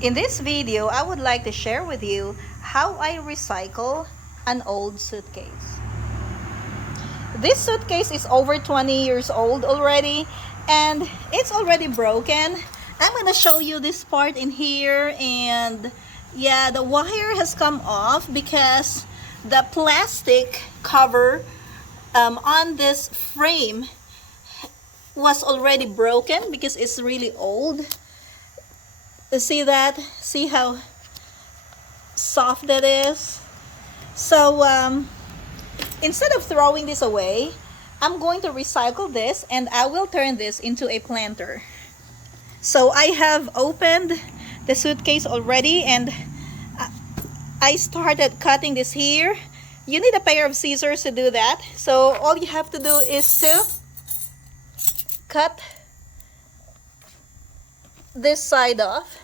In this video, I would like to share with you how I recycle an old suitcase. This suitcase is over 20 years old already and it's already broken. I'm gonna show you this part in here, and yeah, the wire has come off because the plastic cover on this frame was already broken because it's really old. See that? See how soft that is? So instead of throwing this away, I'm going to recycle this and I will turn this into a planter. So I have opened the suitcase already and I started cutting this here. You need a pair of scissors to do that. So all you have to do is to cut this side off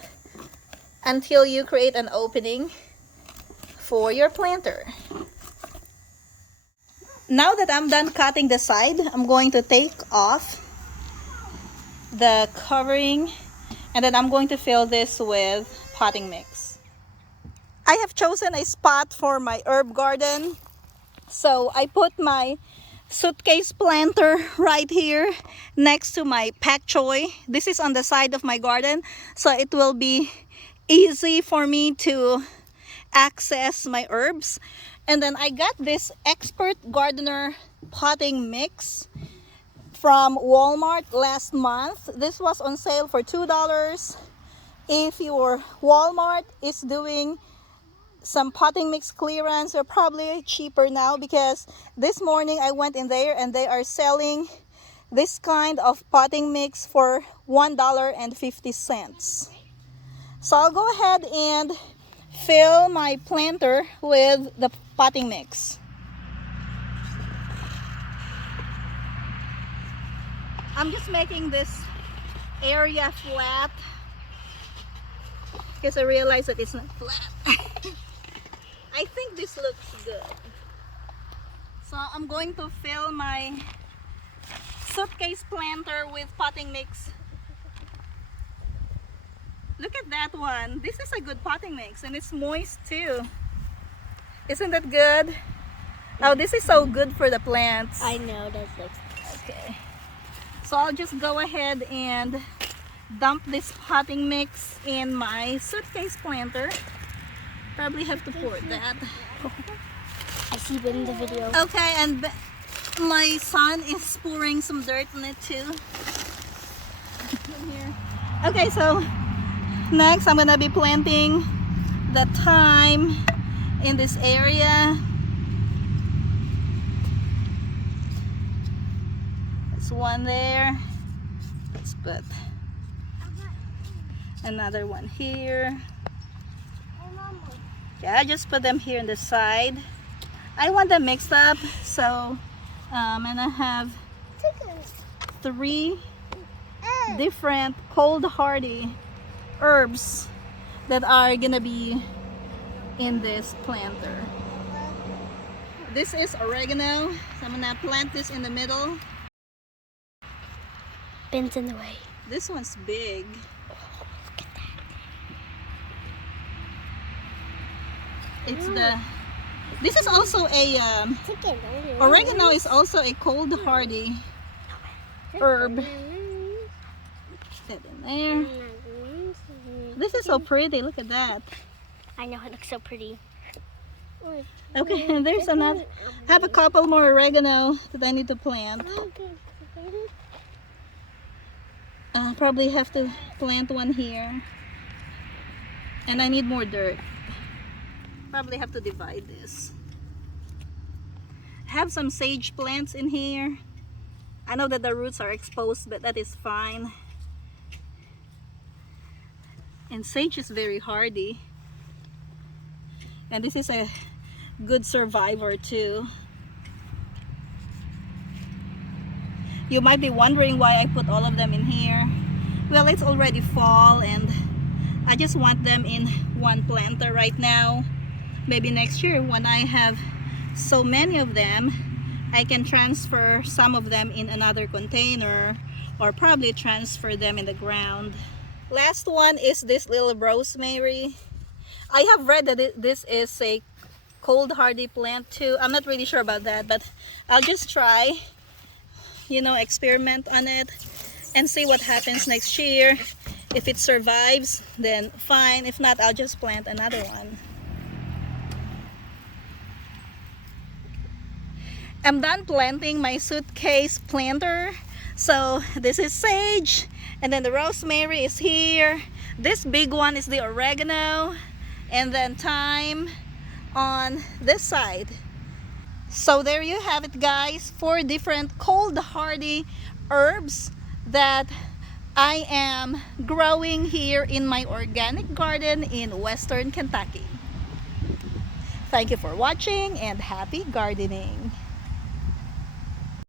until you create an opening for your planter. Now that I'm done cutting the side, I'm going to take off the covering and then I'm going to fill this with potting mix. I have chosen a spot for my herb garden. So I put my suitcase planter right here next to my pak choy. This is on the side of my garden, so it will be easy for me to access my herbs. And then I got this Expert Gardener potting mix from Walmart last month. This was on sale for $2. If your Walmart is doing some potting mix clearance, they're probably cheaper now, because this morning I went in there and they are selling this kind of potting mix for $1.50. So I'll go ahead and fill my planter with the potting mix. I'm just making this area flat because I realize that it's not flat. I think this looks good. So I'm going to fill my suitcase planter with potting mix. Look at that one. This is a good potting mix and it's moist too. Isn't that good? Oh, this is so good for the plants. I know, that looks okay. So I'll just go ahead and dump this potting mix in my suitcase planter. Probably have to pour that. I see it in the video. Okay, and my son is pouring some dirt in it too. Here. Okay, so next I'm gonna be planting the thyme in this area. There's one there. Let's put another one here. Yeah, I just put them here on the side. I want them mixed up, so I'm gonna have 3 different cold hardy herbs that are gonna be in this planter. This is oregano, so I'm gonna plant this in the middle. Ben's in the way. This one's big. It's the. This is also a oregano is also a cold hardy herb. Put that in there. This is so pretty. Look at that. I know, it looks so pretty. Okay, and there's another. I have a couple more oregano that I need to plant. Probably have to plant one here. And I need more dirt. Probably have to divide this. Have some sage plants in here. I know that the roots are exposed, but that is fine. And sage is very hardy. And this is a good survivor too. You might be wondering why I put all of them in here. Well, it's already fall and I just want them in one planter right now. Maybe next year when I have so many of them, I can transfer some of them in another container or probably transfer them in the ground. Last one is this little rosemary. I have read that this is a cold hardy plant too. I'm not really sure about that, but I'll just try, experiment on it and see what happens next year. If it survives, then fine. If not, I'll just plant another one. I'm done planting my suitcase planter. So this is sage, and then the rosemary is here. This big one is the oregano, and then thyme on this side. So there you have it, guys, 4 different cold hardy herbs that I am growing here in my organic garden in Western Kentucky. Thank you for watching and happy gardening.